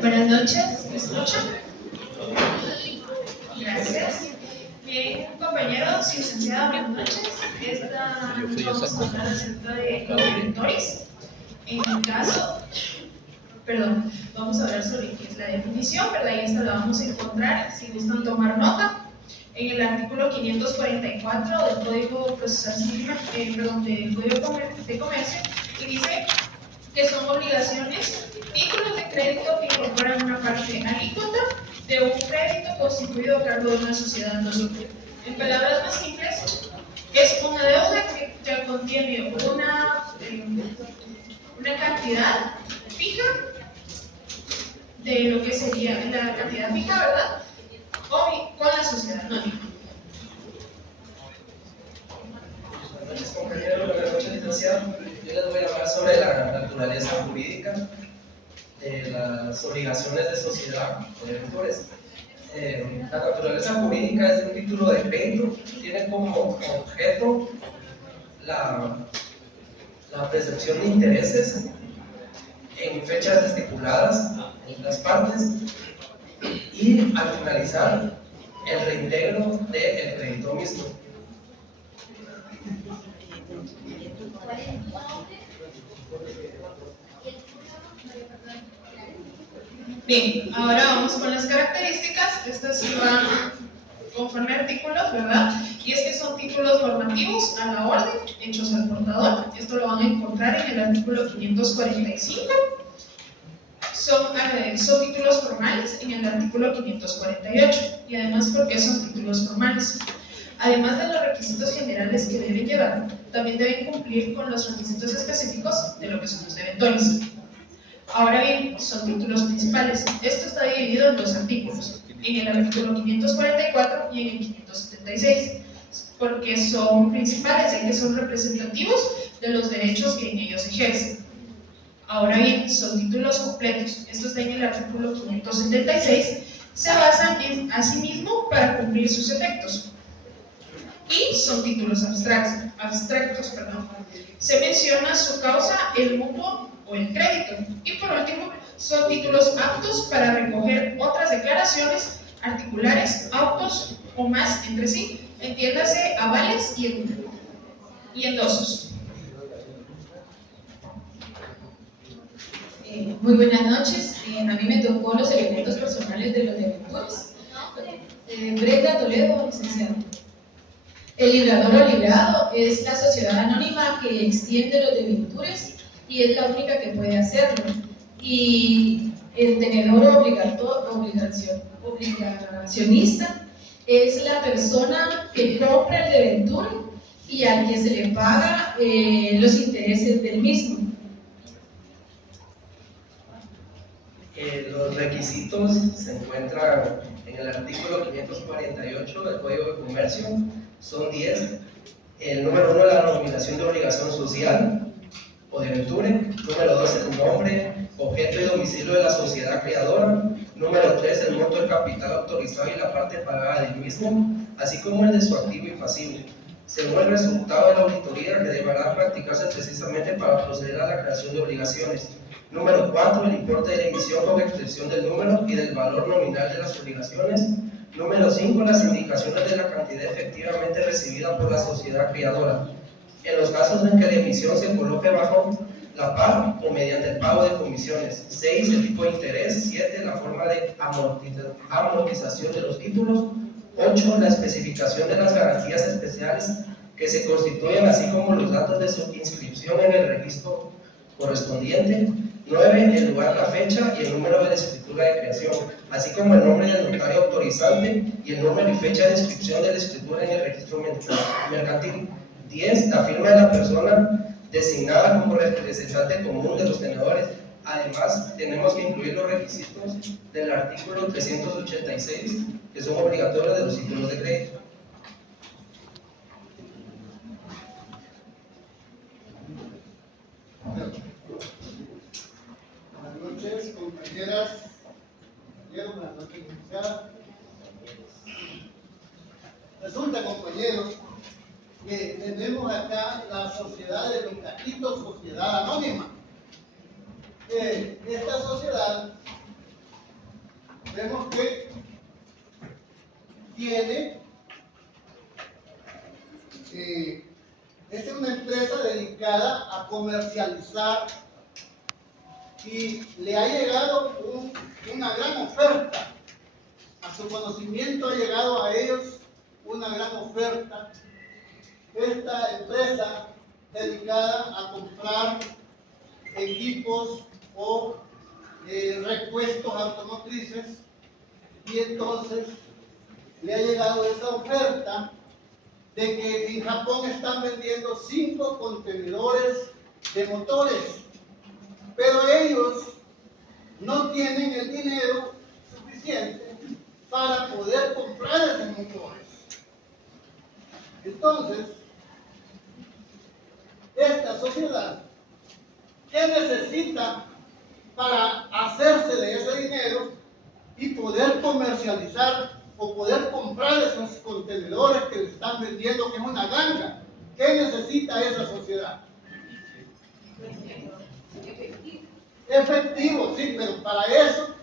Buenas noches, ¿me escuchan? Gracias. Bien, compañeros y licenciada, buenas noches. Esta noche vamos a hablar acerca de los directores. En el caso, vamos a hablar sobre qué es la definición, ¿verdad? Y esta la vamos a encontrar, si gustan tomar nota, en el artículo 544 del Código Procesal Civil, del Código de Comercio, y dice que son obligaciones, títulos de crédito que incorporan una parte alícuota de un crédito constituido a cargo de una sociedad anónima. En palabras más simples, es una deuda que ya contiene una cantidad fija de lo que sería la cantidad fija, ¿verdad? O con la sociedad anónima. Buenas noches, compañeros. Buenas noches, licenciado. Yo les voy a hablar sobre la naturaleza jurídica de las obligaciones de sociedad o de debentores. La naturaleza jurídica es un título de crédito, tiene como objeto la percepción de intereses en fechas estipuladas en las partes y al finalizar el reintegro del crédito mismo. Bien, ahora vamos con las características. Estas sí van conforme artículos, ¿verdad? Y es que son títulos normativos a la orden, hechos al portador. Esto lo van a encontrar en el artículo 545. Son títulos formales en el artículo 548. Y además, ¿por qué son títulos formales? Además de los requisitos generales que deben llevar, también deben cumplir con los requisitos específicos de lo que son los debentores. Ahora bien, son títulos principales. Esto está dividido en dos artículos, en el artículo 544 y en el 576, porque son principales, ya que son representativos de los derechos que en ellos ejercen. Ahora bien, son títulos completos. Esto está en el artículo 576, se basan en asimismo para cumplir sus efectos. Y son títulos abstractos. Se menciona su causa, el mutuo o el crédito. Y por último, son títulos aptos para recoger otras declaraciones articulares, autos o más entre sí, entiéndase avales y endosos. Muy buenas noches. A mí me tocó los elementos personales de los debentores. Brenda Toledo, licenciada. El librador o librado es la sociedad anónima que extiende los debentores y es la única que puede hacerlo. Y el tenedor obligacionista es la persona que compra el debenture y al que se le paga los intereses del mismo. Los requisitos se encuentran en el artículo 548 del Código de Comercio, son 10. El número 1, la denominación de obligación social o debenture. Número 2, el nombre, objeto y domicilio de la sociedad creadora. Número 3, el monto del capital autorizado y la parte pagada del mismo, así como el de su activo y pasivo, según el resultado de la auditoría que deberá practicarse precisamente para proceder a la creación de obligaciones. Número 4, el importe de la emisión con expresión del número y del valor nominal de las obligaciones. Número 5, las indicaciones de la cantidad efectivamente recibida por la sociedad creadora. En los casos en que la emisión se coloque bajo la par o mediante el pago de comisiones. 6, el tipo de interés. 7, la forma de amortización de los títulos. 8, la especificación de las garantías especiales que se constituyen, así como los datos de su inscripción en el registro correspondiente. 9, el lugar, la fecha y el número de la escritura de creación, así como el nombre del notario autorizante y el número y fecha de inscripción de la escritura en el registro mercantil. 10, la firma de la persona designada como representante común de los tenedores. Además, tenemos que incluir los requisitos del artículo 386, que son obligatorios de los títulos de crédito. Buenas noches, compañeras. Buenas noches, licenciada. Resulta, compañeros, que tenemos acá la sociedad de los taquitos, sociedad anónima. comercializar y le ha llegado una gran oferta. A su conocimiento ha llegado a ellos una gran oferta. Esta empresa dedicada a comprar equipos o repuestos automotrices, y entonces le ha llegado esa oferta de que en Japón están vendiendo 5 contenedores de motores, pero ellos no tienen el dinero suficiente para poder comprar esos motores. Entonces, esta sociedad, ¿qué necesita para hacerse de ese dinero y poder comercializar o poder comprar esos contenedores que le están vendiendo, que es una ganga? ¿Qué necesita esa sociedad? Efectivo, sí, pero para eso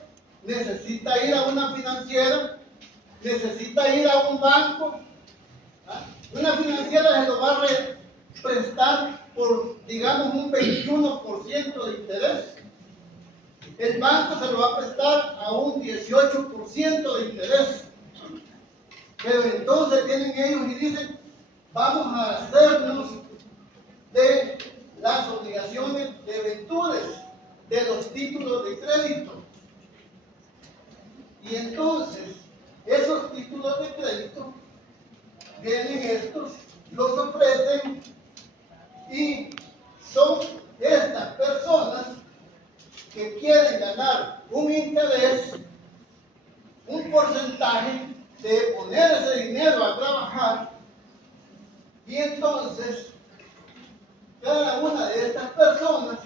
necesita ir a una financiera, necesita ir a un banco. Una financiera se lo va a prestar por, digamos, un 21% de interés. El banco se lo va a prestar a un 18% de interés. Pero entonces vienen ellos y dicen, vamos a hacernos de las obligaciones de venturas, de los títulos de crédito. Y entonces, esos títulos de crédito, vienen estos, los ofrecen, y son estas personas que quieren ganar un interés, un porcentaje de poner ese dinero a trabajar, y entonces cada una de estas personas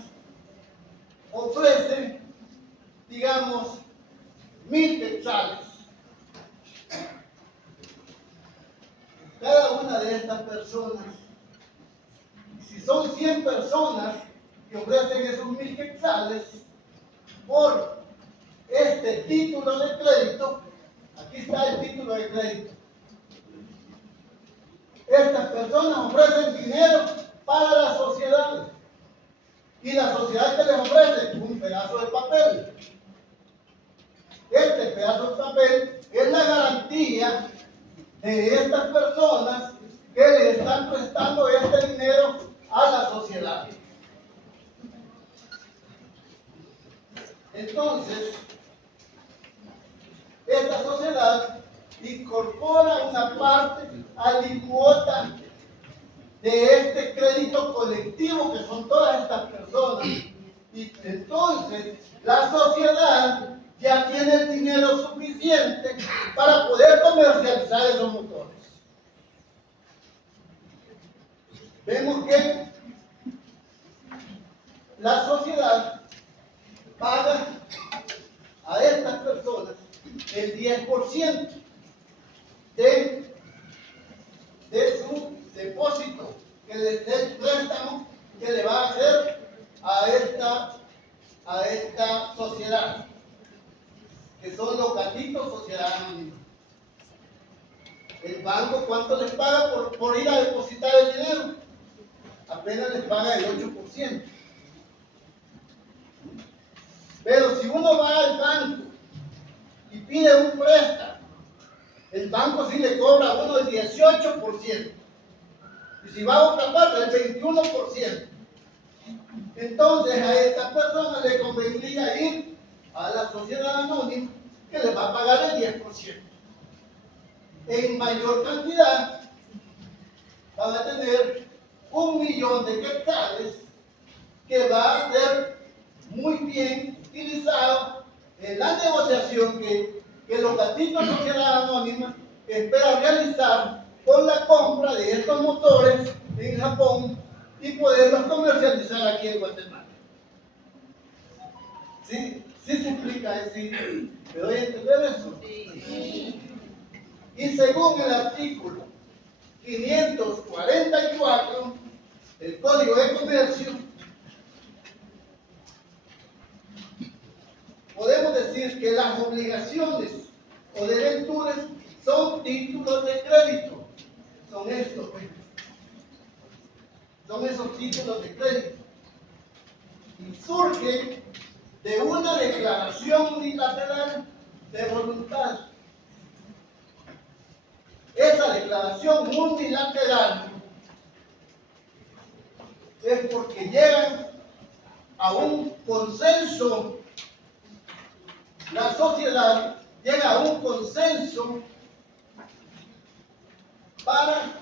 ofrece, digamos, 1000 quetzales. Cada una de estas personas, si son 100 personas que ofrecen esos 1000 quetzales por este título de crédito, aquí está el título de crédito. Estas personas ofrecen dinero para la sociedad, y la sociedad que les ofrece un pedazo de papel. Este pedazo de papel es la garantía de estas personas que le están prestando este dinero a la sociedad. Entonces, esta sociedad incorpora una parte alícuota de este crédito colectivo, que son todas estas personas, y entonces la sociedad ya tiene el dinero suficiente para poder comercializar esos motores. Vemos que la sociedad paga a estas personas el 10% de su depósito, que del préstamo que le va a hacer a esta sociedad, que son los gatitos sociedad anónima. El banco, ¿cuánto les paga por ir a depositar el dinero? Apenas les paga el 8%. Pero si uno va al banco y pide un préstamo, el banco sí le cobra a uno el 18%. Y si va a otra parte, el 21%. Entonces a esta persona le convendría ir a la sociedad anónima, que le va a pagar el 10%. En mayor cantidad van a tener 1.000.000 de quetzales, que va a ser muy bien utilizado en la negociación que los gatitos de sociedad anónima esperan realizar con la compra de estos motores en Japón y poderlos comercializar aquí en Guatemala. ¿Sí? ¿Sí se explica? ¿Sí? ¿Me doy a entender eso? Sí. Y según el artículo 544 del Código de Comercio, podemos decir que las obligaciones o debenturas son títulos de crédito. Son estos. Son esos títulos de crédito. y surge de una declaración unilateral de voluntad. Esa declaración unilateral es porque llegan a un consenso, la sociedad llega a un consenso para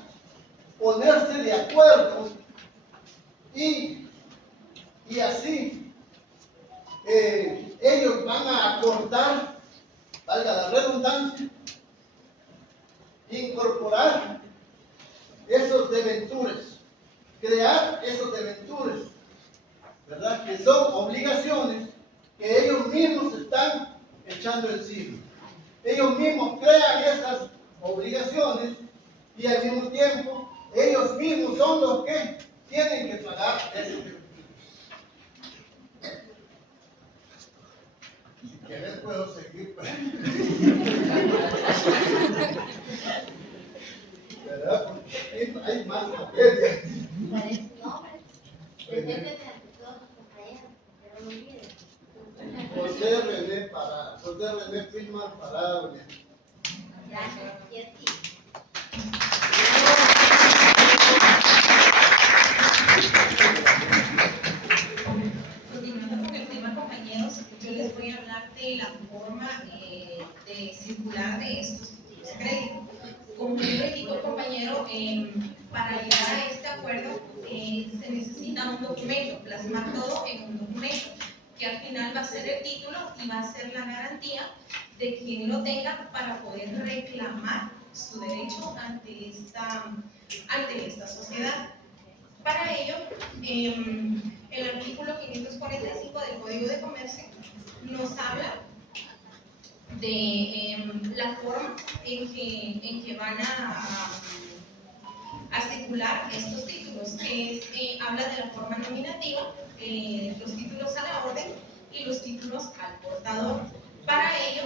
ponerse de acuerdo y así ellos van a acordar, valga la redundancia, incorporar esos deventures, crear esos deventures, ¿verdad? Que son obligaciones que ellos mismos están echando encima. Ellos mismos crean esas obligaciones y al mismo tiempo ellos mismos son los que tienen que pagar esos deventures. Si quieres puedo seguir. ¿Verdad? Porque hay más materia. ¿Cuál es su nombre? Preséntese ante todos sus compañeros, pero no olviden. José René Parada, José René Pilmar Parada. Gracias. Y a ti. Continuando con el tema, compañeros, yo les voy a hablar de la forma de circular de estos títulos de crédito. Como yo le digo, compañero, para llegar a este acuerdo se necesita un documento, plasmar todo en un documento, que al final va a ser el título y va a ser la garantía de quien lo tenga para poder reclamar su derecho ante esta sociedad. Para ello, el artículo 545 del Código de Comercio nos habla de la forma en que van a circular estos títulos, que habla de la forma nominativa, los títulos a la orden y los títulos al portador. Para ello,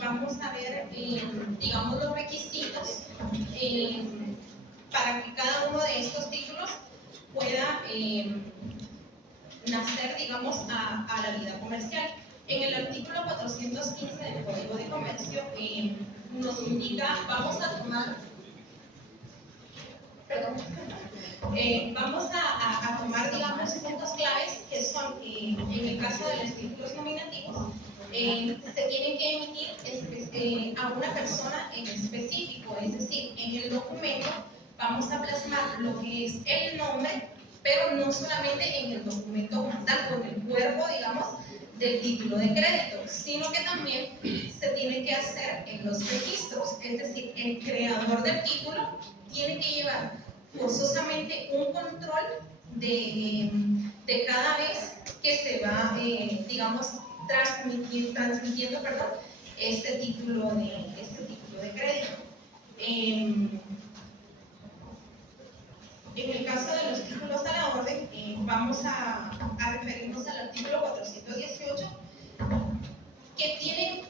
vamos a ver, digamos, los requisitos para que cada uno de estos títulos pueda nacer, digamos, a la vida comercial. En el artículo 415 del Código de Comercio nos indica, vamos a tomar, digamos, puntos claves que son, en el caso de los títulos nominativos, se tienen que emitir a una persona en específico, es decir, en el documento vamos a plasmar lo que es el nombre, pero no solamente en el documento como tal, con el cuerpo, digamos, del título de crédito, sino que también se tiene que hacer en los registros, es decir, el creador del título tiene que llevar forzosamente un control de cada vez que se va, digamos, transmitiendo este título de crédito. En el caso de los títulos a la orden, vamos a referirnos al artículo 418, que tienen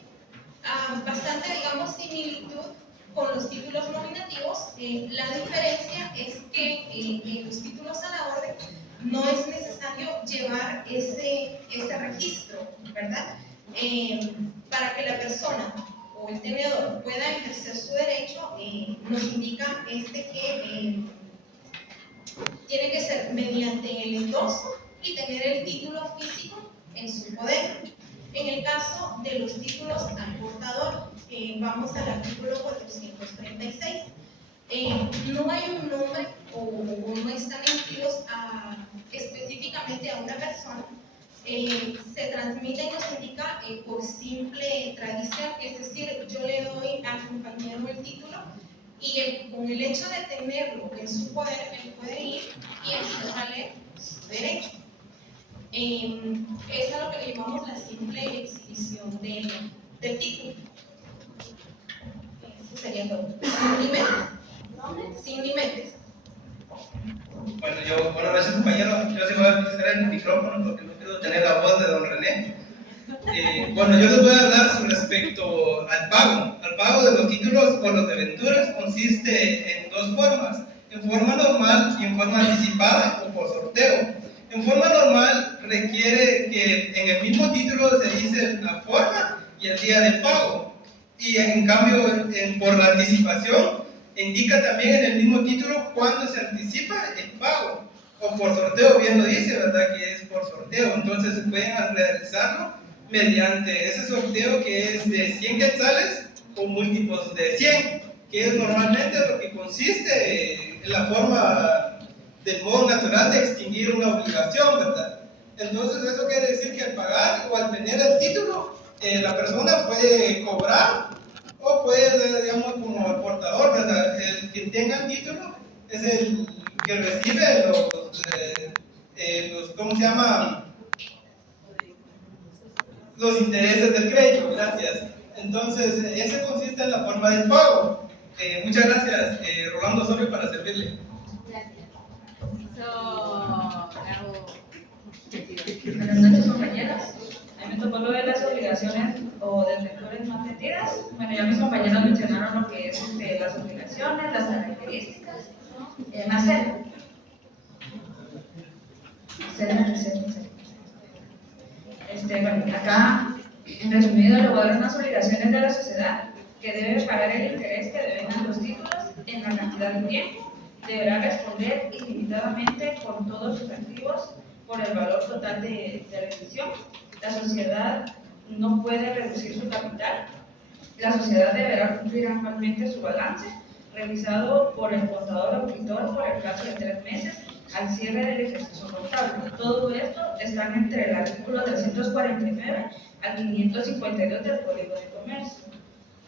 bastante, digamos, similitud con los títulos nominativos. La diferencia es que en los títulos a la orden no es necesario llevar ese registro, ¿verdad? Para que la persona o el tenedor pueda ejercer su derecho, nos indica que tiene que ser mediante el endoso y tener el título físico en su poder. En el caso de los títulos al portador, vamos al artículo 436. No hay un nombre o no están emitidos específicamente a una persona. Se transmite y nos indica por simple tradición, es decir, yo le doy al compañero el título y con el hecho de tenerlo en su poder, él puede ir y expresarle su derecho. Es a lo que le llamamos la simple exhibición del título. Eso sería todo. Sin límites. Bueno, gracias compañero. Yo sí voy a utilizar el micrófono porque no quiero tener la voz de don René. Yo les voy a hablar sobre respecto al pago de los títulos o los debenturas. Consiste en dos formas: en forma normal y en forma anticipada o por sorteo. En forma normal requiere que en el mismo título se dice la forma y el día de pago. Y en cambio, por la anticipación, indica también en el mismo título cuándo se anticipa el pago. O por sorteo, bien lo dice, ¿verdad? Que es por sorteo. Entonces se pueden realizarlo mediante ese sorteo que es de 100 quetzales o múltiplos de 100, que es normalmente lo que consiste en la forma del modo natural de extinguir una obligación, ¿verdad? Entonces eso quiere decir que al pagar o al tener el título, la persona puede cobrar o puede, digamos, como el portador, ¿verdad? El que tenga el título es el que recibe los ¿cómo se llama? Los intereses del crédito, gracias. Entonces, ese consiste en la forma del pago. Muchas gracias, Rolando Osorio, para servirle. Buenas noches, compañeros. A mí me tocó lo de las obligaciones o desventures no atendidas. Bueno, ya mis compañeros mencionaron lo que es las obligaciones, las características. Marcelo. Bueno, acá, en resumido, le voy a dar unas obligaciones de la sociedad que debe pagar el interés que devengan los títulos en la cantidad de tiempo. Deberá responder ilimitadamente con todos sus activos por el valor total de la emisión. La sociedad no puede reducir su capital. La sociedad deberá cumplir anualmente su balance, revisado por el contador auditor por el plazo de 3 meses al cierre del ejercicio contable. Todo esto está entre el artículo 349 al 552 del Código de Comercio.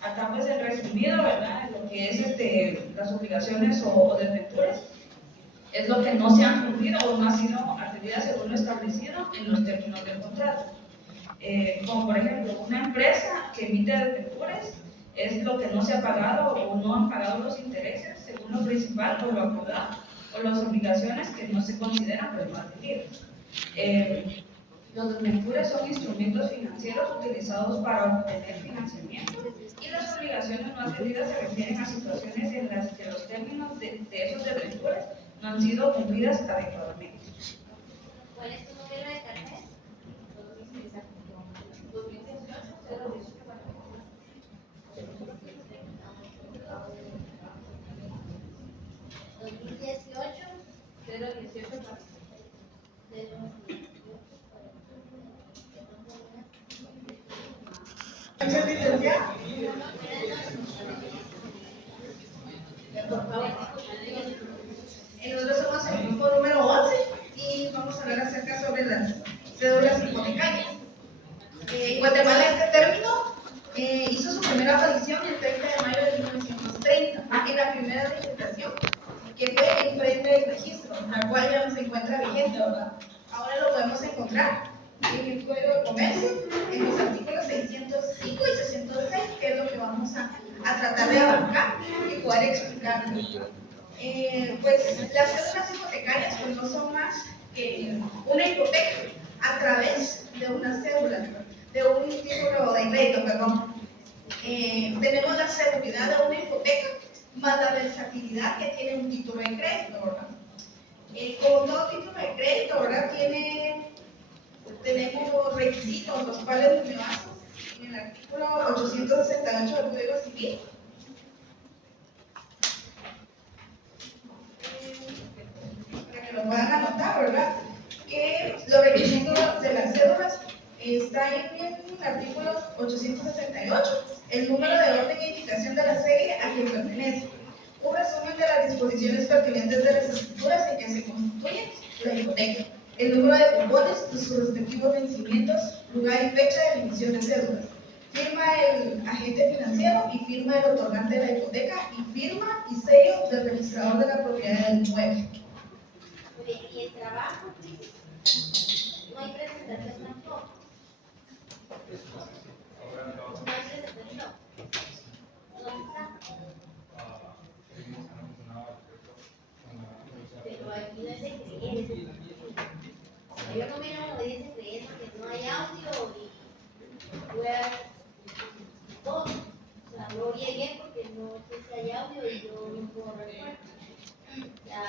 Acá pues el resumido, ¿verdad? Lo que es las obligaciones o desventuras es lo que no se han cumplido o no ha sido atendida según lo establecido en los términos del contrato. Como por ejemplo, una empresa que emite desventuras es lo que no se ha pagado o no han pagado los intereses según lo principal o lo acordado, o las obligaciones que no se consideran pues no atendidas. Los desventuras son instrumentos financieros utilizados para obtener financiamiento, y las obligaciones no atendidas se refieren a situaciones en las que los términos de esos desventuras no han sido cumplidas adecuadamente. ¿Cuál es tu número de carnet? Nosotros somos el grupo número 11 y vamos a hablar acerca sobre las cédulas hipotecarias. Guatemala, este término hizo su primera aparición el 30 de mayo de 1930 en la primera legislación, que fue en frente del registro, la cual ya no se encuentra vigente, ¿verdad? Ahora lo podemos encontrar en el Código de Comercio, en los artículos 605 y 606, que es lo que vamos a tratar de abarcar y poder explicar. Pues las cédulas hipotecarias pues no son más que una hipoteca a través de una cédula, de un título de crédito, perdón. Tenemos la seguridad de una hipoteca más la versatilidad que tiene un título de crédito, ¿verdad? Como todo título de crédito, ¿verdad? Tenemos requisitos, los cuales me baso en el artículo 868 del Código Civil. Para que lo puedan anotar, ¿verdad? Que los requisitos de las cédulas está en el artículo 868, el número de orden e indicación de la serie a quien pertenece, un resumen de las disposiciones pertinentes de las escrituras en que se constituye la hipoteca, el número de cupones y sus respectivos vencimientos, lugar y fecha de la emisión de cédulas, firma el agente financiero y firma el otorgante de la hipoteca y firma y sello del registrador de la propiedad del inmueble. ¿Y el trabajo? No hay presentación tampoco. No hay presentación. ¿Dónde está? Pero aquí no es de creencia. Yo no miro como dice creencia que no hay audio y todo. O sea, no llegué porque no sé si hay audio y yo no puedo recuerdo. Ya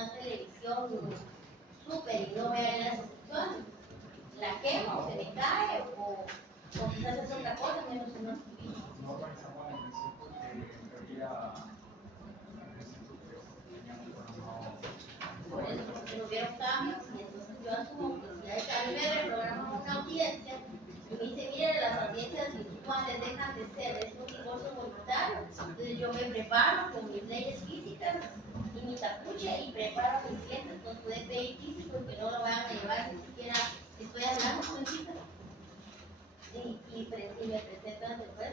una televisión súper y no vea las instrucciones, la quemo, se me cae o quizás es otra cosa, menos una TV. No organizamos la iglesia porque en teoría Por eso, porque no hubieron cambios y entonces yo asumo que si hay que me reprograman una audiencia y me dice, mire, las audiencias virtuales dejan de ser, es un divorcio voluntario, entonces yo me preparo con mis leyes físicas y mi tapucha y preparo a mis clientes con su DPI físico y que no lo vayan a llevar ni siquiera estoy hablando con chicas y me presentan después.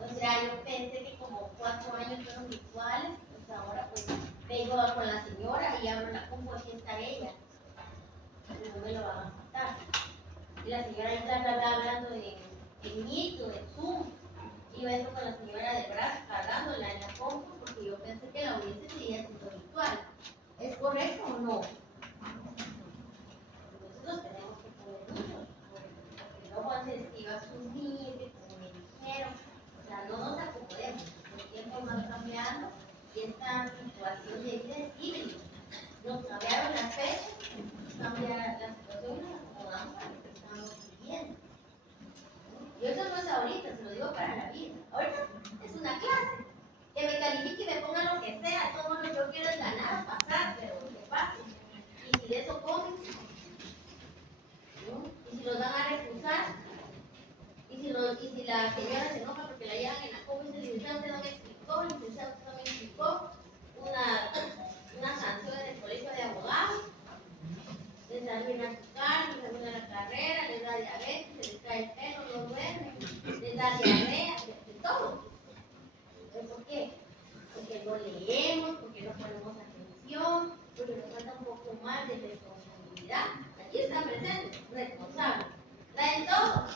O sea, yo pensé que como 4 años fueron virtuales, pues ahora pues vengo con la señora y abro la compu, aquí está ella. Y no me lo van a faltar. Y la señora ahí está hablando en Meet o en Zoom. Y yo entro con la señora de brazo cargándola en la compu porque yo pensé que la audiencia sería siendo virtual. ¿Es correcto o no? Entonces los tenemos que poner muchos. Porque no van a decir, iba a asumir, como me dijeron. O sea, no nos acomodemos. El tiempo va cambiando y esta situación de vida es híbrida. Nos cambiaron las fechas, cambia la situación y nos acomodamos a lo que estamos viviendo. Y eso no es ahorita, se lo digo para la vida. Ahorita es una clase. Que me califique y me ponga lo que sea. Todo lo que yo quiero es ganar, pasar, pero que pase. Y si de eso comen, ¿no? Y si los van a recusar, y si la señora se enoja porque la llevan en la compu y dice, licenciado, usted no me explicó, licenciado, usted no me explicó una sanción en el colegio de abogados, les arruina su carro, les arruina la carrera, les da diabetes, se les cae el pelo, no duermen, les da diarrea, de todo. ¿Por qué? Porque no leemos, porque no ponemos atención, porque nos falta un poco más de responsabilidad. Aquí está presente, responsable. Traen todo.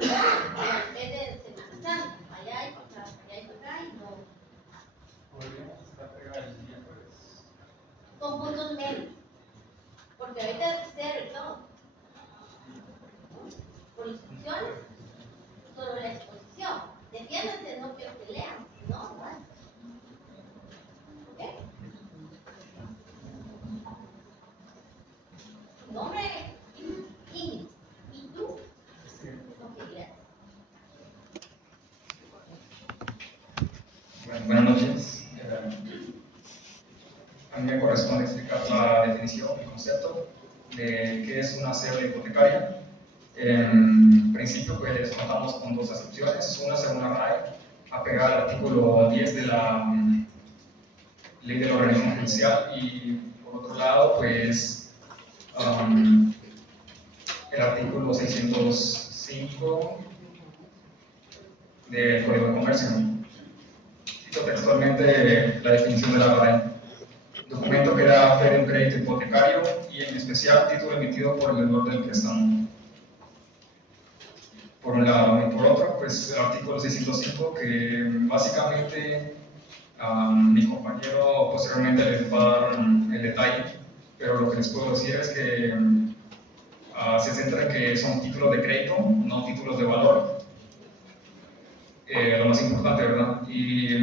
En vez de Semana Santa, allá y para acá, allá y para acá, y no. podríamos estar pegados el miércoles. Con puntos medios. Porque ahorita es cero y todo. Por instrucciones, solo la exposición. Defiéndanse, no quiero que lean. No, bueno. ¿Ok? Nombre, Ingrid. ¿Y tú? Ok, gracias. Bueno, buenas noches. A mí me corresponde explicar la definición, el concepto de qué es una cédula hipotecaria. En principio, pues contamos con 2 acepciones. Una según la RAE, apegada al artículo 10 de la Ley de la Organización Judicial, y por otro lado, pues el artículo 605 del Código de Comercio. Cito textualmente la definición de la RAE: documento que da fe de un crédito hipotecario y en especial título emitido por el deudor del préstamo. Por un lado, y por otro, pues el artículo 605, que básicamente mi compañero posteriormente les va a dar el detalle, pero lo que les puedo decir es que se centra en que son títulos de crédito, no títulos de valor. Lo más importante, ¿verdad? Y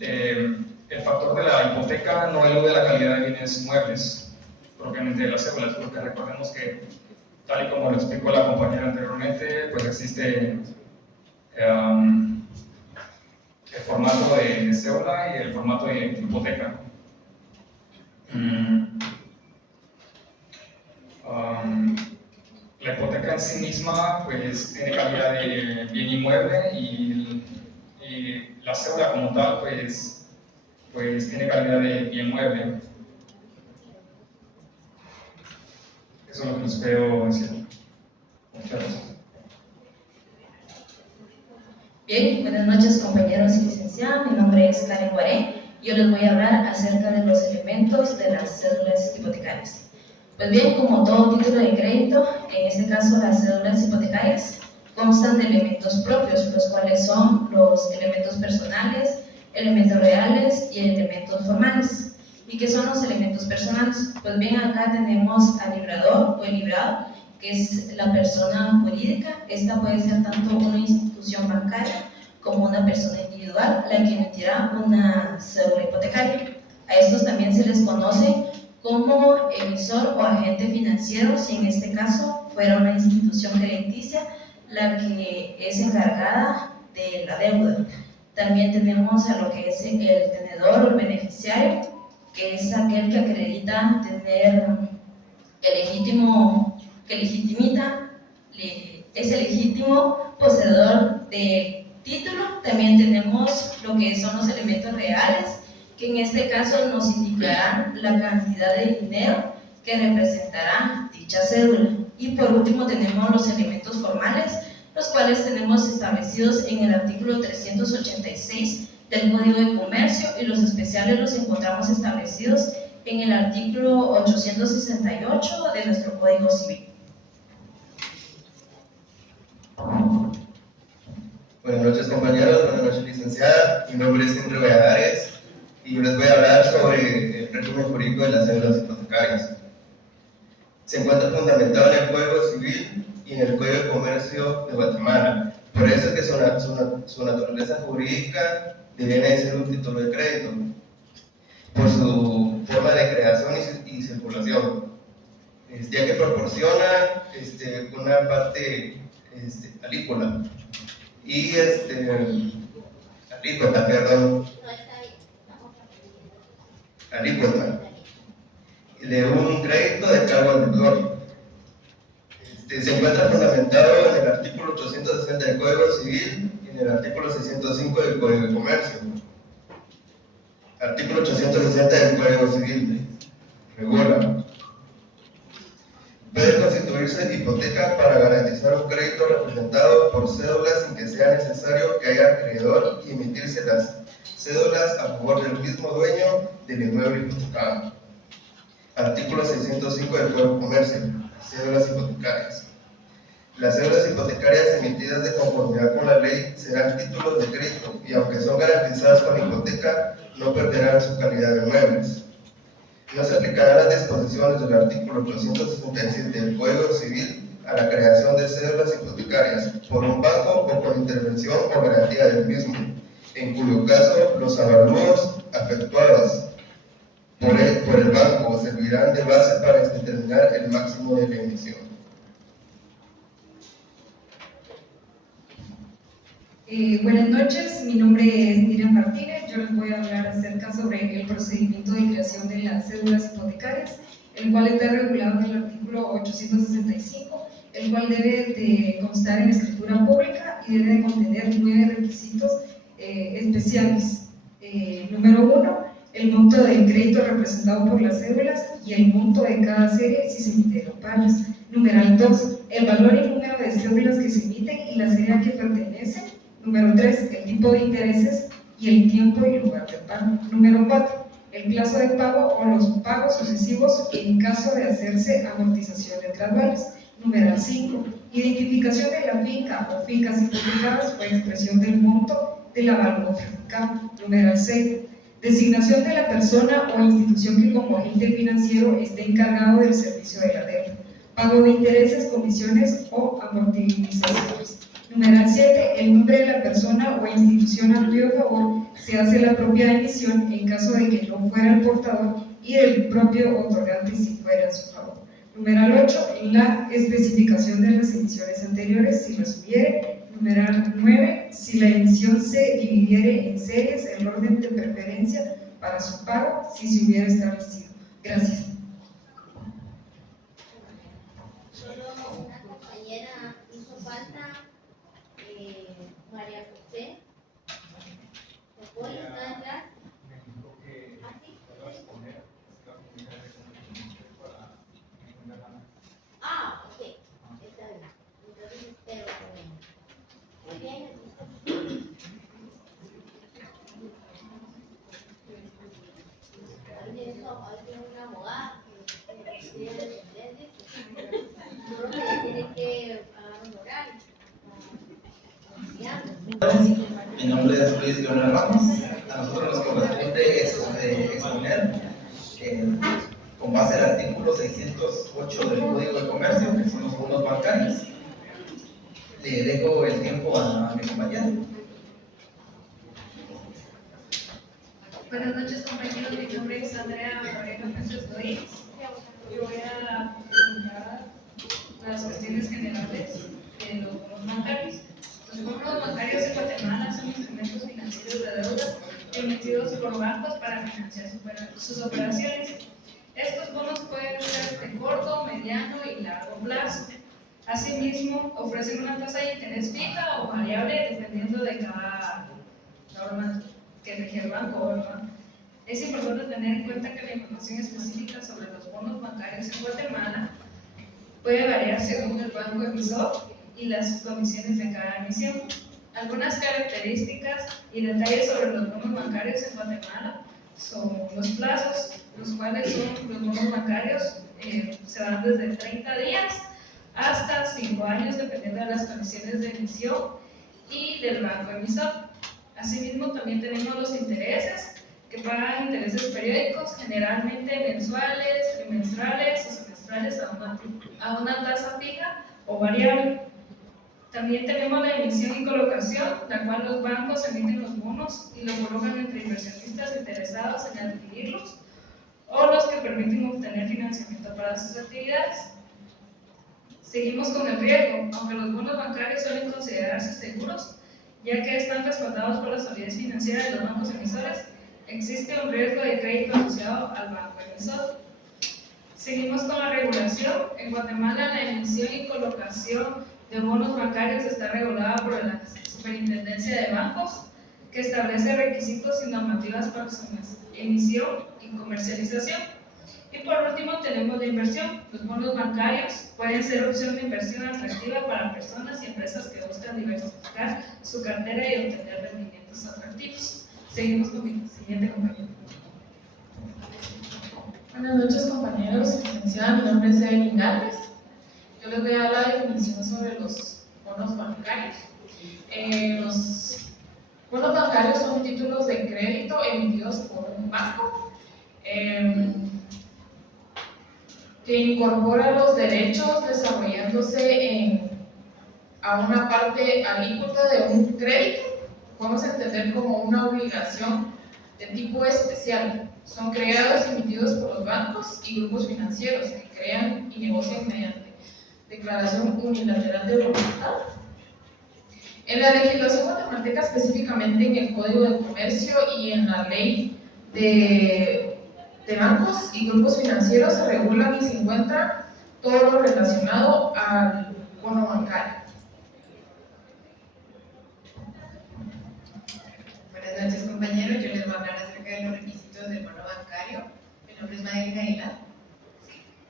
el factor de la hipoteca no elude la calidad de bienes muebles propiamente de las cédulas, porque recordemos que, tal y como lo explicó la compañera anteriormente, pues existe el formato de cédula y el formato de hipoteca. La hipoteca en sí misma pues tiene calidad de bien inmueble y la cédula como tal pues tiene calidad de bien mueble. Eso es lo que les puedo decir. Muchas gracias. Bien, buenas noches compañeros y licenciados. Mi nombre es Karen Guaré. Yo les voy a hablar acerca de los elementos de las cédulas hipotecarias. Pues bien, como todo título de crédito, en este caso las cédulas hipotecarias constan de elementos propios, los cuales son los elementos personales, elementos reales y elementos formales. ¿Y qué son los elementos personales? Pues bien, acá tenemos al librador o el librado, que es la persona jurídica. Esta puede ser tanto una institución bancaria como una persona individual. individual la que emitirá una cédula hipotecaria. A estos también se les conoce como emisor o agente financiero, si en este caso fuera una institución crediticia la que es encargada de la deuda. También tenemos a lo que es el tenedor o el beneficiario, que es aquel que acredita tener es el legítimo poseedor del título. También tenemos lo que son los elementos reales, que en este caso nos indicarán la cantidad de dinero que representará dicha cédula. Y por último tenemos los elementos formales, los cuales tenemos establecidos en el artículo 386 del Código de Comercio, y los especiales los encontramos establecidos en el artículo 868 de nuestro Código Civil. Buenas noches, compañeros, buenas noches, licenciada. Mi nombre es Henry Valladares y yo les voy a hablar sobre el régimen jurídico de las cédulas hipotecarias. Se encuentra fundamentado en el Código Civil y en el Código de Comercio de Guatemala. Por eso es que su naturaleza jurídica deviene de ser un título de crédito, por su forma de creación y circulación, ya que proporciona una parte alícuota y alícuota de un crédito de cargo al deudor. Se encuentra fundamentado en el artículo 860 del Código Civil y en el artículo 605 del Código de Comercio. Artículo 860 del Código Civil regula: puede constituirse hipoteca para garantizar un crédito representado por cédulas sin que sea necesario que haya acreedor y emitirse las cédulas a favor del mismo dueño del inmueble hipotecado. Artículo 605 del Código de Comercio. Cédulas hipotecarias. Las cédulas hipotecarias emitidas de conformidad con la ley serán títulos de crédito y, aunque son garantizadas con hipoteca, no perderán su calidad de inmuebles. No se aplicarán las disposiciones del artículo 867 del Código Civil a la creación de cédulas hipotecarias por un banco o con intervención o garantía del mismo, en cuyo caso los avalúos efectuados por el banco servirán de base para determinar el máximo de la emisión. Buenas noches, mi nombre es Miriam Martínez. Yo les voy a hablar acerca sobre el procedimiento de creación de las cédulas hipotecarias, el cual está regulado en el artículo 865, el cual debe de constar en escritura pública y debe de contener 9 requisitos especiales. Número 1, el monto del crédito representado por las cédulas y el monto de cada serie si se emiten pares. Numeral 2, el valor y número de cédulas que se emiten y la serie a que pertenece. Número 3, el tipo de intereses y el tiempo y lugar de pago. Número 4, el plazo de pago o los pagos sucesivos en caso de hacerse amortizaciones graduales. Número 5, identificación de la finca o fincas hipotecadas o expresión del monto del avalúo fincado. Número 6, designación de la persona o institución que como agente financiero esté encargado del servicio de la deuda. Pago de intereses, comisiones o amortizaciones. Número 7, el nombre de la persona o institución a cuyo favor se hace la propia emisión en caso de que no fuera el portador y del propio otorgante si fuera a su favor. Número 8, la especificación de las emisiones anteriores si las hubiere. Número 9, si la emisión se dividiere en series, el orden de preferencia para su pago si se hubiera establecido. Gracias. Solo una compañera hizo falta, María José. ¿Se puede estar atrás? Ah, ok. Está bien. Entonces espero también. Muy bien. Hoy tiene una abogada que quiere defenderse. Solo que le tiene que pagar un horario. Mi nombre es Luis Leonel Ramos. A nosotros nos corresponde exponer con base al artículo 608 del Código de Comercio, que son los fondos bancarios. Le dejo el tiempo a mi compañero. Buenas noches, compañeros. Mi nombre es Andrea Moreno Sánchez Godínez. Yo voy a presentar las cuestiones generales de los bonos bancarios. Los bonos bancarios en Guatemala son instrumentos financieros de deuda emitidos por bancos para financiar sus operaciones. Estos bonos pueden ser de corto, mediano y largo plazo. Asimismo, ofrecen una tasa de interés fija o variable dependiendo de cada norma que rige el banco, ¿verdad? Es importante tener en cuenta que la información específica sobre los bonos bancarios en Guatemala puede variar según el banco emisor y las condiciones de cada emisión. Algunas características y detalles sobre los bonos bancarios en Guatemala son los plazos, los cuales son los bonos bancarios se van desde 30 días hasta 5 años, dependiendo de las condiciones de emisión y del banco emisor. Asimismo, también tenemos los intereses, que pagan intereses periódicos, generalmente mensuales, trimestrales o semestrales a una tasa fija o variable. También tenemos la emisión y colocación, la cual los bancos emiten los bonos y los colocan entre inversionistas interesados en adquirirlos o los que permiten obtener financiamiento para sus actividades. Seguimos con el riesgo. Aunque los bonos bancarios suelen considerarse seguros, ya que están respaldados por la solidez financiera de los bancos emisores, existe un riesgo de crédito asociado al banco emisor. Seguimos con la regulación. En Guatemala, la emisión y colocación de bonos bancarios está regulada por la Superintendencia de Bancos, que establece requisitos y normativas para su emisión y comercialización. Y por último tenemos la inversión. Los bonos bancarios pueden ser opción de inversión atractiva para personas y empresas que buscan diversificar su cartera y obtener rendimientos atractivos. Seguimos con mi siguiente compañero. Buenas noches, compañeros. Licenciada, mi nombre es Evelyn Gálvez. Yo les voy a dar la definición sobre los bonos bancarios. Los bonos bancarios son títulos de crédito emitidos por un banco que incorpora los derechos desarrollándose a una parte alícuota de un crédito. Podemos entender como una obligación de tipo especial. Son creados y emitidos por los bancos y grupos financieros que crean y negocian mediante declaración unilateral de voluntad. En la legislación guatemalteca, específicamente en el Código de Comercio y en la ley de bancos y grupos financieros, se regulan y se encuentra todo lo relacionado al bono bancario. Buenas noches, compañeros. Yo les voy a hablar acerca de los requisitos del bono bancario. Mi nombre es María Aguilar.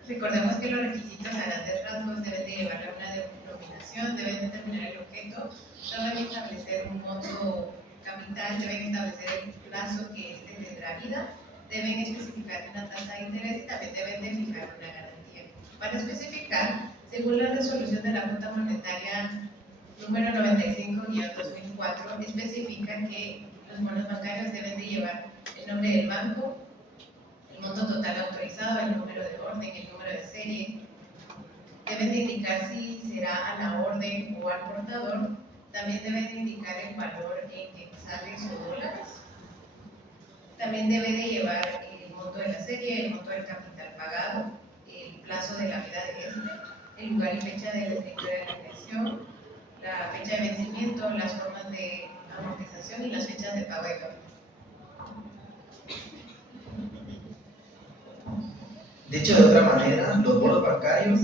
Recordemos que los requisitos a grandes rasgos deben de llevar a una denominación, deben determinar el objeto, deben establecer un monto capital, deben establecer el plazo que este tendrá vida, deben especificar una tasa de interés y también deben de fijar una garantía. Para especificar, según la resolución de la Junta Monetaria número 95/2004, especifica que los bonos bancarios deben de llevar el nombre del banco, el monto total autorizado, el número de orden, el número de serie. Deben de indicar si será a la orden o al portador. También deben de indicar el valor en quetzales o dólares. También debe de llevar el monto de la serie, el monto del capital pagado, el plazo de la vida de este, el lugar y fecha de la emisión, la fecha de vencimiento, las formas de amortización y las fechas de pago de capital. Dicho de otra manera, los bonos bancarios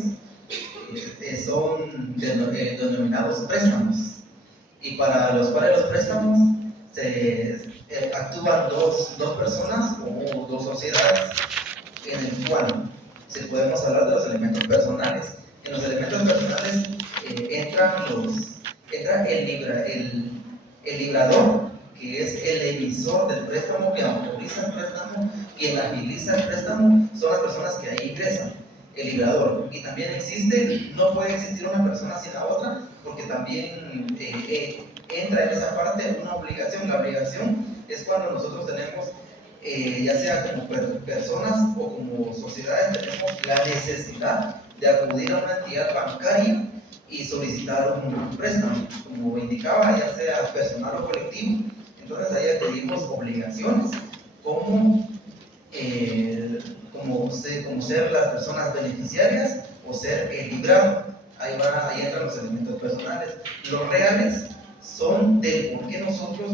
son denominados préstamos, y para los cuales los préstamos actúan dos personas o dos sociedades, en el cual podemos hablar de los elementos personales. En los elementos personales entra el librador, que es el emisor del préstamo, que autoriza el préstamo, quien agiliza el préstamo, son las personas que ahí ingresan, el librador. Y también no puede existir una persona sin la otra, porque también entra en esa parte una obligación. La obligación es cuando nosotros tenemos, ya sea como personas o como sociedades, tenemos la necesidad de acudir a una entidad bancaria y solicitar un préstamo, como indicaba, ya sea personal o colectivo. Entonces ahí adquirimos obligaciones como ser las personas beneficiarias o ser el librado. Ahí entran los elementos personales. Los reales son de por qué nosotros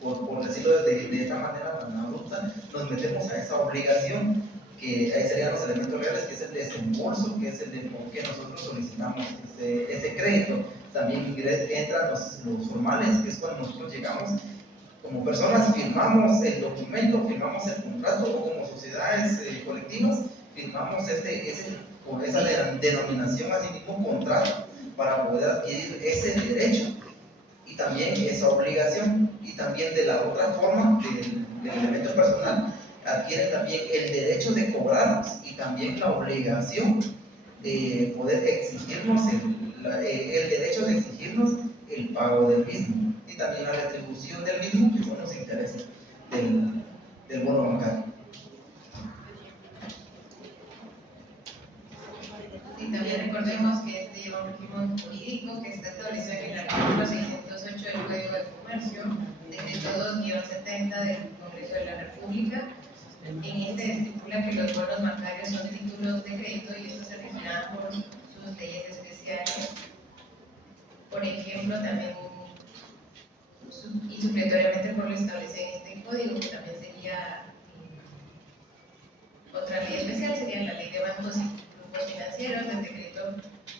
por decirlo de esta manera tan abrupta, nos metemos a esa obligación, que ahí serían los elementos reales, que es el desembolso, que es el de por qué nosotros solicitamos ese crédito. También entran los formales, que es cuando nosotros llegamos como personas, firmamos el documento, firmamos el contrato, o como sociedades colectivas, firmamos con esa denominación, así mismo contrato, para poder adquirir ese derecho y también esa obligación. Y también de la otra forma, del elemento personal, adquieren también el derecho de cobrarnos y también la obligación de poder exigirnos, el derecho de exigirnos el pago del mismo y también la retribución del mismo, que son los intereses del bono bancario. Y también recordemos que este lleva un régimen jurídico que está establecido en el artículo 608 del Código de Comercio, decreto 2-70 del Congreso de la República. En este estipula que los bonos bancarios son títulos de crédito y estos se regirán por sus leyes especiales. Por ejemplo, también y supletoriamente por lo establecido en este código, que también sería otra ley especial, sería la Ley de Bancos y Grupos Financieros, del decreto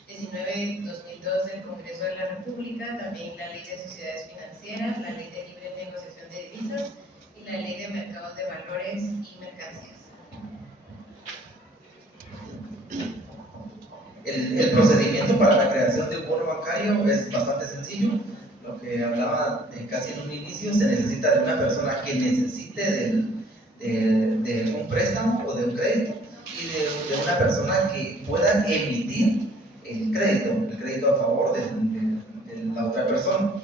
19-2002 del Congreso de la República, también la Ley de Sociedades Financieras, la Ley de Libre Negociación de Divisas y la Ley de Mercados de Valores y Mercancías. El procedimiento para la creación de un bono bancario es bastante sencillo. Lo que hablaba casi en un inicio, se necesita de una persona que necesite de un préstamo o de un crédito y de una persona que pueda emitir el crédito a favor de la otra persona.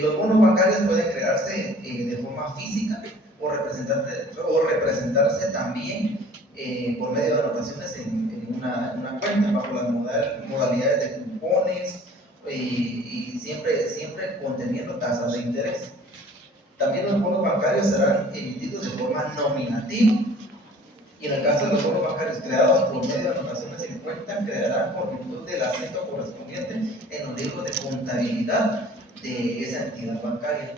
Los bonos bancarios pueden crearse de forma física o representarse también por medio de anotaciones en una cuenta bajo las modalidades de cupones y siempre conteniendo tasas de interés. También los bonos bancarios serán emitidos de forma nominativa y en el caso de los bonos bancarios creados por medio de anotaciones en cuenta, quedarán por virtud del acento correspondiente en los libros de contabilidad de esa entidad bancaria.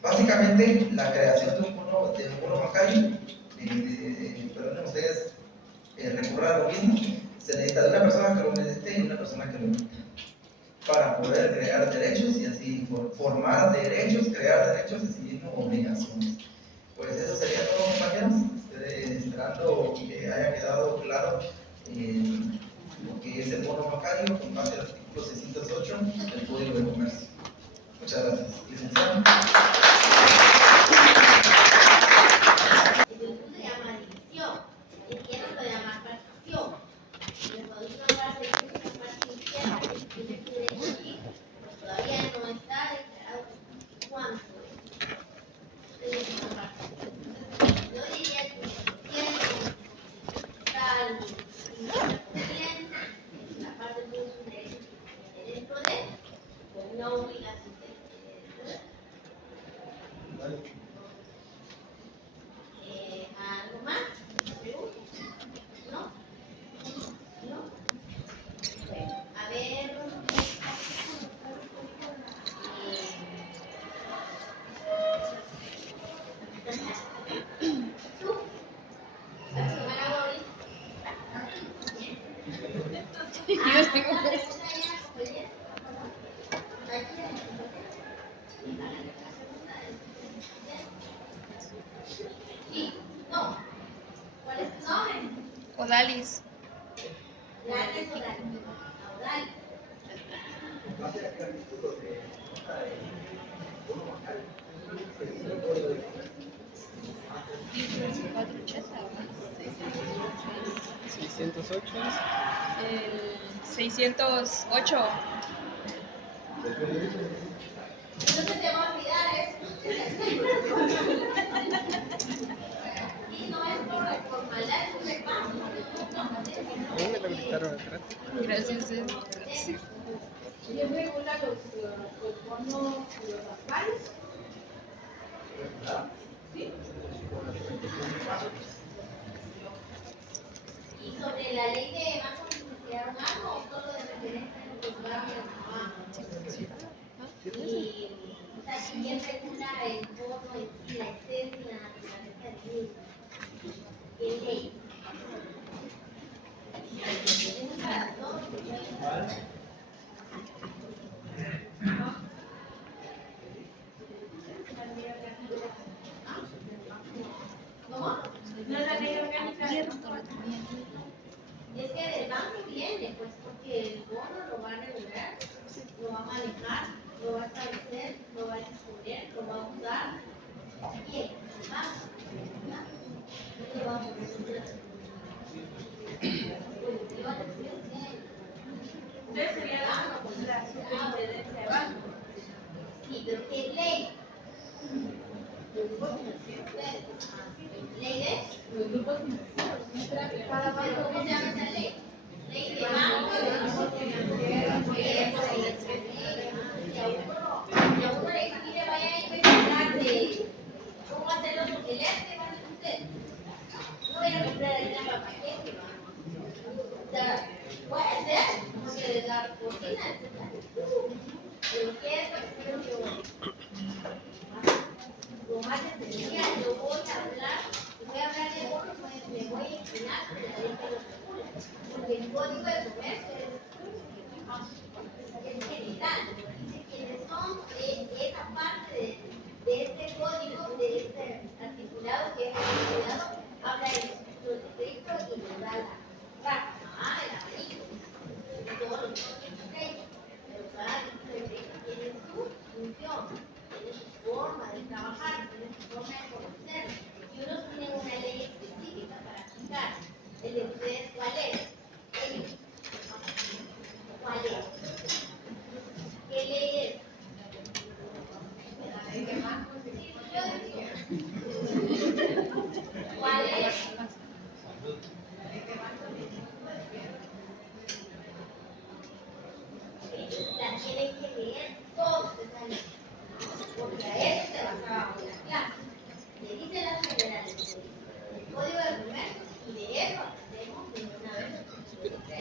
Básicamente, la creación de un bono bancario, perdonen ustedes, recurra a lo mismo, se necesita de una persona que lo necesite y una persona que lo emita, para poder crear derechos y así formar derechos, crear derechos y así mismo obligaciones. Pues eso sería todo, compañeros, esperando que haya quedado claro lo que es el bono bancario con base al artículo 608 del Código de Comercio. Muchas gracias, licenciado. Eso se llama división, el izquierdo lo llama partición. El código de la partición todavía no está declarado cuánto es una partición. Yo diría que la parte de su derecho dentro de una obligación. ¿Algo más? ¿No? ¿No? Bueno, a ver. ¿Tú? ¿La señora Boris? Yo tengo Sí, no. ¿Cuál es tu nombre? Odalis. Gracias, Odalis. Odalis. El 608. No se te va a olvidar eso. Y no es por maldad, es un repaso. Me lo gritaron atrás. Gracias. ¿Quién regula los bonos y los bancarios? Y sobre la ley de bancos, ¿estudiaron algo o solo de referencia en los barrios? Y, o sea, ¿quién regula el bono en sí, la esencia y la naturaleza del mismo? ¿Qué ley? Es para todos. ¿Cómo? No es la ley orgánica. Es que del banco viene, pues porque el bono lo va a regular, lo va a manejar, lo va a establecer, lo va a disponer, lo va a usar. Bien, más. No lo va a poner. Entonces sería la superintendencia de banco. Sí, pero ¿qué ley? ¿Ley de? Los grupos financieros. ¿Cómo se llama esa ley? Ley de banco, de grupos financieros. Si a uno le pide, vaya a investigar de cómo hacer los alquileres, van a usted. No voy a comprar ahí la paquete. O sea, puede ser, porque de la cocina, etc. Pero ¿qué es lo que quiero yo? Lo más esencial, yo voy a hablar de bonos, me voy a inclinar sobre la ley que lo regula. Porque el código de comercio es general, dice quiénes son, esa parte de este código, de este articulado que es articulado, habla de los créditos y nos da la raza, el abanico, todos los créditos. Pero cada crédito tiene su función, tiene su forma de trabajar, tiene su forma de conocer. Y unos tienen una ley específica para aplicar. ¿El de ustedes cuál es? ¿Cuál es? ¿Qué ley es? La ley de bancos. ¿Cuál es? La tienen que leer todos esa ley, porque a eso se basaba hoy la clase. Le dice las generales, el código de comercio, y de eso aprendemos de una vez.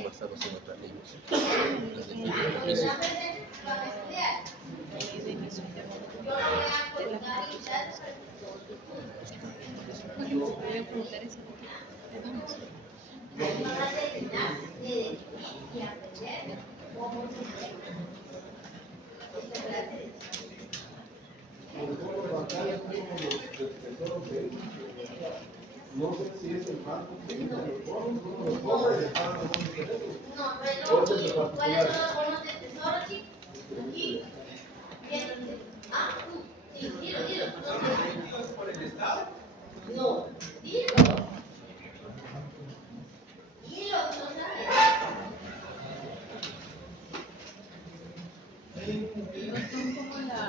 Basados en otras leyes. Cuando están presentes, van a estudiar. Yo no voy a colocar invitados para que todos estudien. Van a terminar de definir y aprender cómo se hace esta clase de no sé si es el banco que tiene los bonos, no los bonos de banco. No, pero ¿cuáles son los bonos del tesoro, chicos? Aquí. Bien. Ah, sí, dilo. ¿Por el Estado? No, dilo. Dilo, no sabes. Ellos son como la...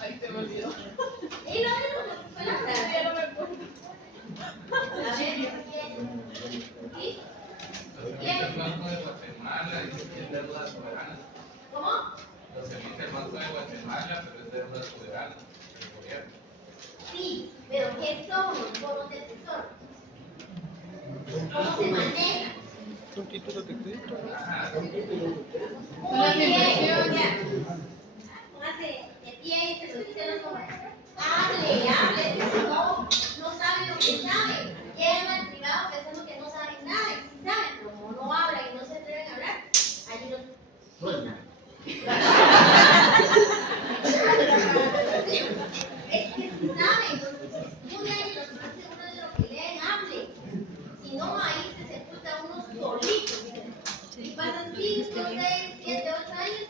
Ay, te me olvidó. Dilo, fue la frase. Ya no me acuerdo. A ver, ¿sí? El Banco de Guatemala dice que es deuda soberana. ¿Cómo? Los emite el Banco de Guatemala, pero es deuda soberana del gobierno. Sí, pero ¿qué son los bonos del tesoro? ¿Cómo se manejan? Son títulos de crédito. Muy bien, ya. Póngase de pie y te estoy los jóvenes. Hable, que si no saben lo que saben. Llegan al privado pensando que no saben nada, y si saben, como no hablan y no se atreven a hablar, allí los sueltan. Es que si saben, los estudian y los más seguros de lo que leen, hable. Si no, ahí se sepulta unos solitos. Y pasan 5, 6, 7, 8 años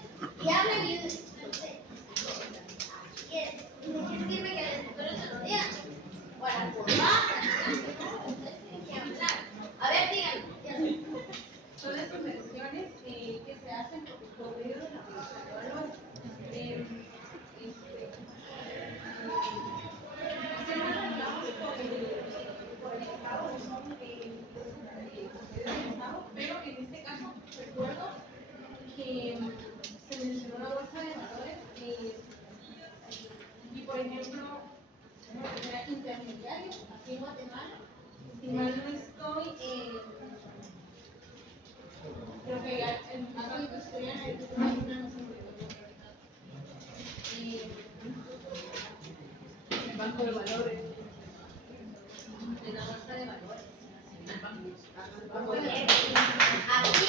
de valores. En la bolsa de valores. Aquí,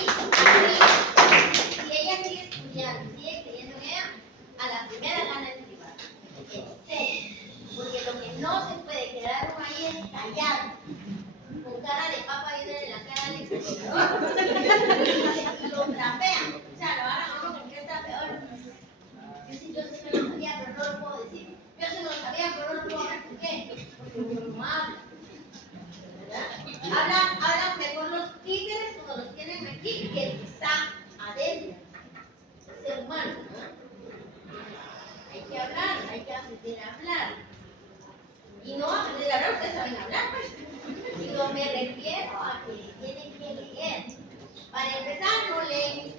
si ella sigue estudiando, sigue creyendo en ella, a la primera gana el privado. En serio. Porque lo que no se puede quedar uno ahí es callado, con cara de papa y en la cara del exterior. Y lo trapean. O sea, lo van a uno con que es trapeador. Yo sí, yo sé que lo sabía, pero no lo puedo decir. Yo sí lo sabía, pero no lo puedo ver. ¿Por qué? Porque uno no habla. Hablan mejor los títeres cuando los tienen aquí que el que está adentro. El ser humano, ¿no? Hay que hablar, hay que aprender a hablar. Y no aprender a hablar, ustedes saben hablar, pues. Sino me refiero a que tienen que leer. Para empezar, no leen